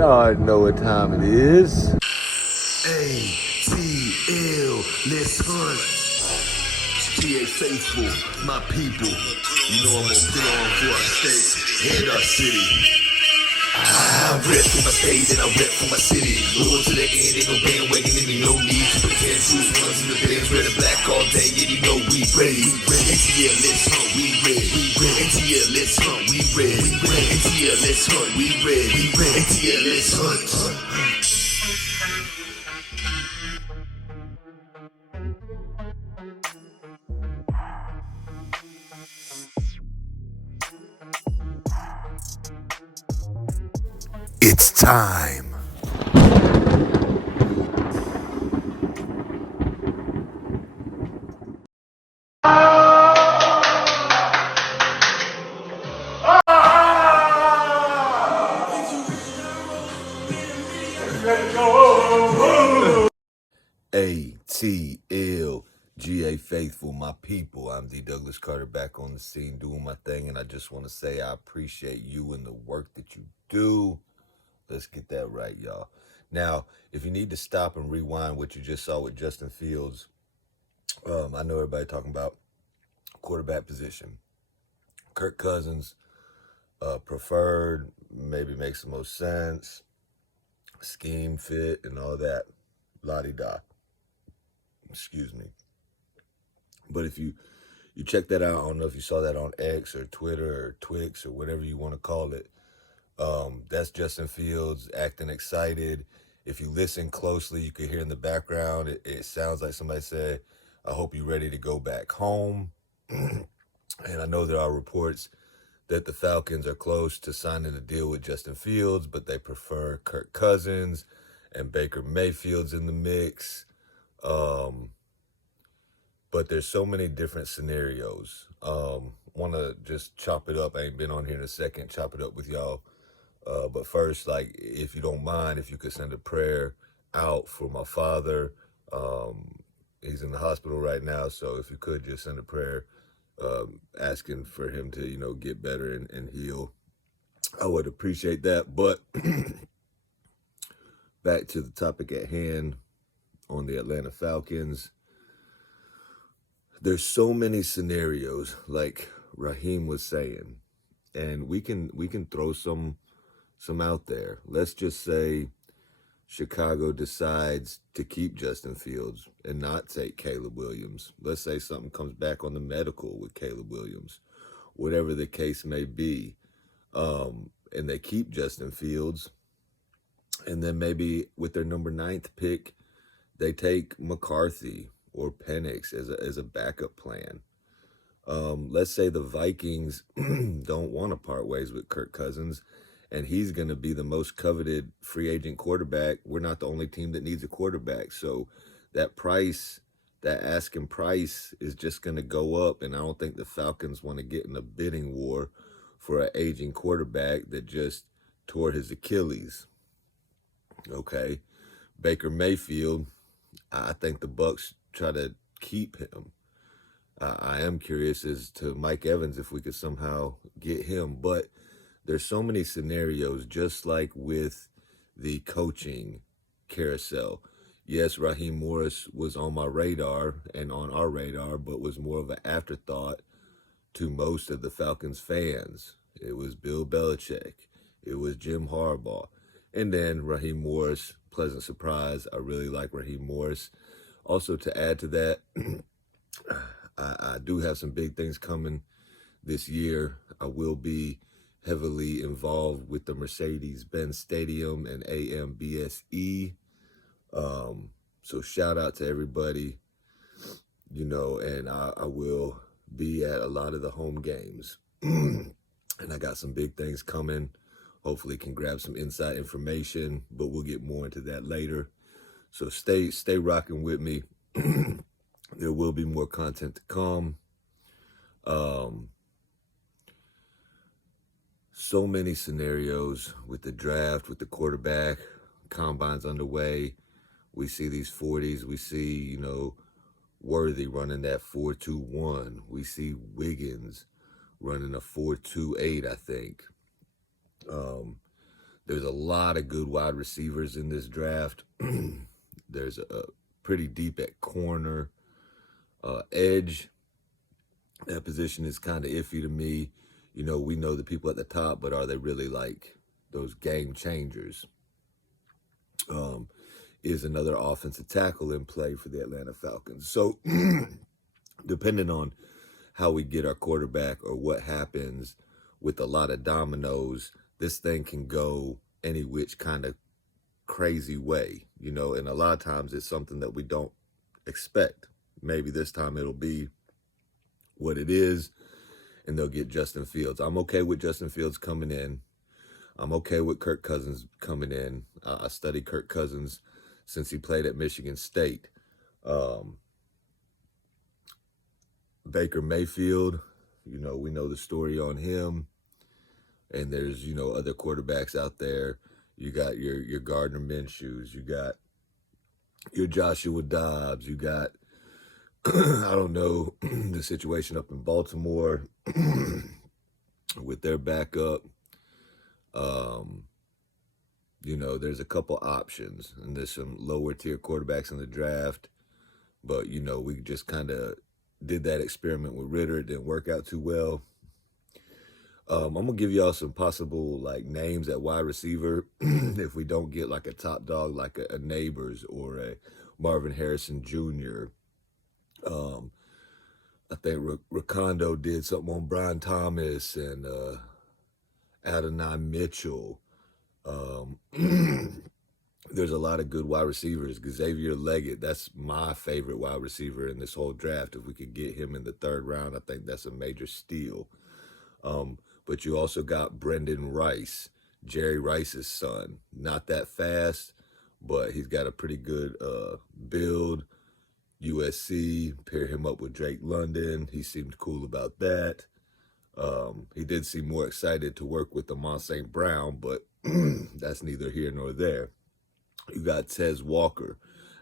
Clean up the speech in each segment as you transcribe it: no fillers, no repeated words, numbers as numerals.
Y'all already know what time it is. ATL, let's hunt. GA faithful, my people. You know I'm gonna get on for our state and our city. I rep for my state and I rep for my city. Loyal to the end, ain't no bandwagon in me, no need to pretend. Choose ones in the bands, red and black all day, and you know we ready. ATL, let's hunt, we ready. ATL, let's hunt, we ready. ATL, let's hunt, we ready. ATL, let's hunt. It's time. ATL.GA faithful, my people. I'm D. Douglas Carter back on the scene doing my thing, and I just want to say I appreciate you and the work that you do. Let's get that right, y'all. Now, if you need to stop and rewind what you just saw with Justin Fields, I know everybody talking about quarterback position. Kirk Cousins, preferred, maybe makes the most sense, scheme fit and all that, la-di-da. Excuse me. But if you check that out, I don't know if you saw that on X or Twitter or Twix or whatever you want to call it. That's Justin Fields acting excited. If you listen closely, you can hear in the background, it sounds like somebody said, I hope you're ready to go back home. And I know there are reports that the Falcons are close to signing a deal with Justin Fields, but they prefer Kirk Cousins and Baker Mayfield's in the mix. But there's so many different scenarios. Want to just chop it up. I ain't been on here in a second, chop it up with y'all. But first, like, if you don't mind, if you could send a prayer out for my father. He's in the hospital right now, so if you could just send a prayer asking for him to, get better and heal, I would appreciate that. But back to the topic at hand on the Atlanta Falcons. There's so many scenarios, like Raheem was saying, and we can throw some out there. Let's just say Chicago decides to keep Justin Fields and not take Caleb Williams. Let's say something comes back on the medical with Caleb Williams, whatever the case may be, and they keep Justin Fields, and then maybe with their number 9th pick, they take McCarthy or Penix as a backup plan. Let's say the Vikings don't want to part ways with Kirk Cousins, and he's going to be the most coveted free agent quarterback. We're not the only team that needs a quarterback. So that price, that asking price is just going to go up, and I don't think the Falcons want to get in a bidding war for an aging quarterback that just tore his Achilles. Okay. Baker Mayfield, I think the Bucs try to keep him. I am curious as to Mike Evans if we could somehow get him, but there's so many scenarios, just like with the coaching carousel. Yes, Raheem Morris was on my radar and on our radar, but was more of an afterthought to most of the Falcons fans. It was Bill Belichick. It was Jim Harbaugh. And then Raheem Morris, pleasant surprise. I really like Raheem Morris. Also, to add to that, I do have some big things coming this year. I will be heavily involved with the Mercedes-Benz Stadium and AMBSE. So shout out to everybody, and I will be at a lot of the home games. And I got some big things coming. Hopefully can grab some inside information, but we'll get more into that later. So stay rocking with me. There will be more content to come. So many scenarios with the draft, with the quarterback, combines underway. We see these 40s. We see, Worthy running that 4.21. We see Wiggins running a 4.28, I think. There's a lot of good wide receivers in this draft. There's a pretty deep at corner. Edge, that position is kind of iffy to me. You know, we know the people at the top, but are they really like those game changers? Is another offensive tackle in play for the Atlanta Falcons. So depending on how we get our quarterback or what happens with a lot of dominoes, this thing can go any which kind of crazy way, you know, and a lot of times it's something that we don't expect. Maybe this time it'll be what it is, and they'll get Justin Fields. I'm okay with Justin Fields coming in. I'm okay with Kirk Cousins coming in. I studied Kirk Cousins since he played at Michigan State. Baker Mayfield, you know, we know the story on him. And there's, you know, other quarterbacks out there. You got your Gardner Minshew's. You got your Joshua Dobbs. You got, I don't know, the situation up in Baltimore with their backup. You know, there's a couple options, and there's some lower tier quarterbacks in the draft. But, you know, we just kind of did that experiment with Ritter. It didn't work out too well. I'm going to give y'all some possible, like, names at wide receiver if we don't get, like, a top dog like a Neighbors or a Marvin Harrison Jr. I think Rakondo did something on Brian Thomas and Adonai Mitchell. There's a lot of good wide receivers. Xavier Leggett, that's my favorite wide receiver in this whole draft. If we could get him in the 3rd round, I think that's a major steal. But you also got Brendan Rice, Jerry Rice's son. Not that fast, but he's got a pretty good build. USC, pair him up with Drake London. He seemed cool about that. He did seem more excited to work with Amon St. Brown, but that's neither here nor there. You got Tez Walker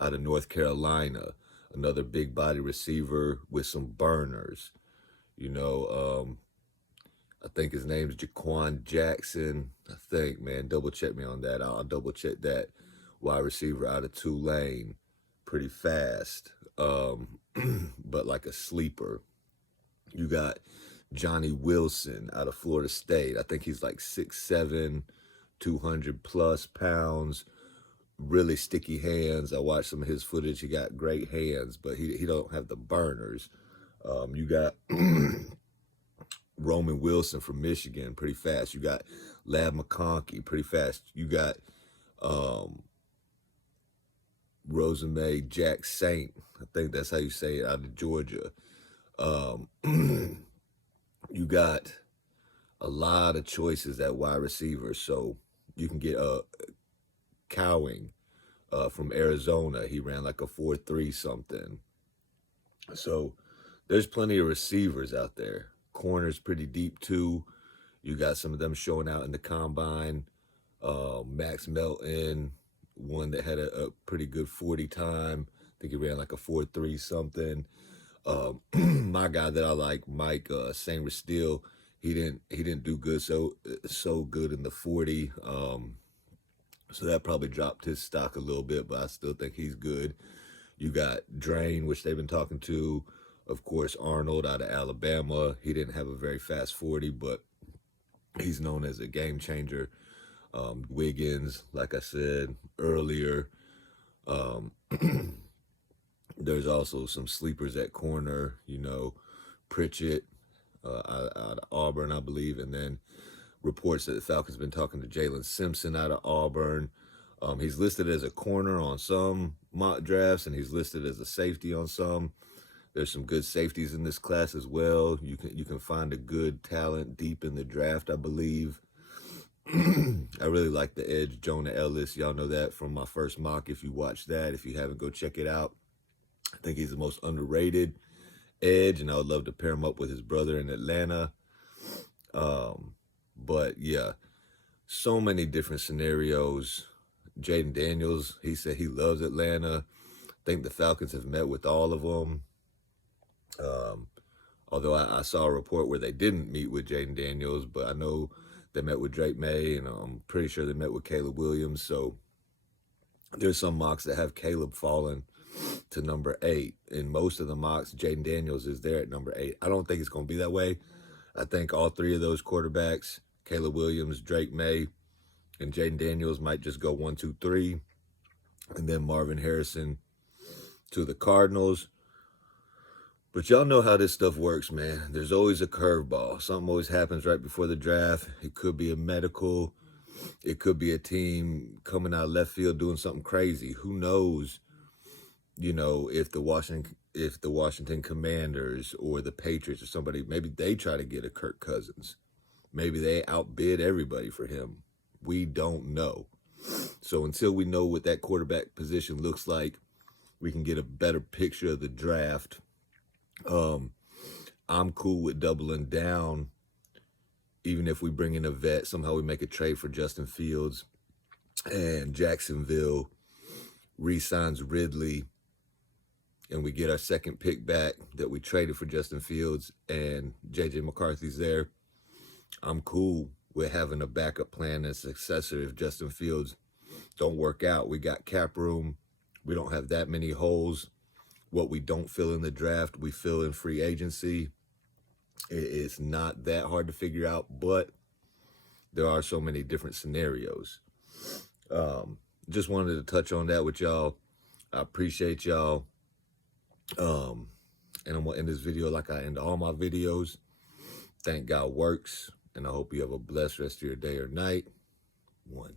out of North Carolina, another big body receiver with some burners. You know, I think his name's Jaquan Jackson. I think, man, double check me on that. I'll double check that. Wide receiver out of Tulane, pretty fast, but like a sleeper. You got Johnny Wilson out of Florida State. I think he's like 6'7", 200 plus pounds, really sticky hands. I watched some of his footage. He got great hands, but he don't have the burners. You got Roman Wilson from Michigan, pretty fast. You got Lab McConkey, pretty fast. You got Roseme Jack Saint, I think that's how you say it, out of Georgia. You got a lot of choices at wide receiver. So you can get Cowing from Arizona. He ran like a 4.3 something. So there's plenty of receivers out there. Corners pretty deep too. You got some of them showing out in the combine. Max Melton, one that had a pretty good 40 time. I think he ran like a 4.3 something. My guy that I like, Mike St. Steele, he didn't do good so good in the 40. So that probably dropped his stock a little bit, but I still think he's good. You got Drain, which they've been talking to. Of course, Arnold out of Alabama. He didn't have a very fast 40, but he's known as a game changer. Wiggins, like I said earlier. There's also some sleepers at corner, you know, Pritchett out of Auburn, I believe. And then reports that the Falcons been talking to Jalen Simpson out of Auburn. He's listed as a corner on some mock drafts, and he's listed as a safety on some. There's some good safeties in this class as well. You can find a good talent deep in the draft, I believe. I really like the edge, Jonah Ellis. Y'all know that from my first mock. If you watch that, if you haven't, go check it out. I think he's the most underrated edge, and I would love to pair him up with his brother in Atlanta. But yeah, so many different scenarios. Jaden Daniels, he said he loves Atlanta. I think the Falcons have met with all of them. Although I saw a report where they didn't meet with Jaden Daniels, but I know They met with Drake May, and I'm pretty sure they met with Caleb Williams. So there's some mocks that have Caleb falling to number 8. In most of the mocks, Jaden Daniels is there at number 8. I don't think it's going to be that way. I think all 3 of those quarterbacks, Caleb Williams, Drake May, and Jaden Daniels, might just go 1, 2, 3. And then Marvin Harrison to the Cardinals. But y'all know how this stuff works, man. There's always a curveball. Something always happens right before the draft. It could be a medical. It could be a team coming out of left field doing something crazy. Who knows, you know, if the Washington Commanders or the Patriots or somebody, maybe they try to get a Kirk Cousins. Maybe they outbid everybody for him. We don't know. So until we know what that quarterback position looks like, we can get a better picture of the draft. I'm cool with doubling down, even if we bring in a vet. Somehow we make a trade for Justin Fields, and Jacksonville re-signs Ridley, and we get our second pick back that we traded for Justin Fields, and J.J. McCarthy's there. I'm cool with having a backup plan and successor if Justin Fields don't work out. We got cap room. We don't have that many holes. What we don't fill in the draft, we fill in free agency. It's not that hard to figure out, but there are so many different scenarios. Just wanted to touch on that with y'all. I appreciate y'all. And I'm going to end this video like I end all my videos. Thank God works. And I hope you have a blessed rest of your day or night. 1.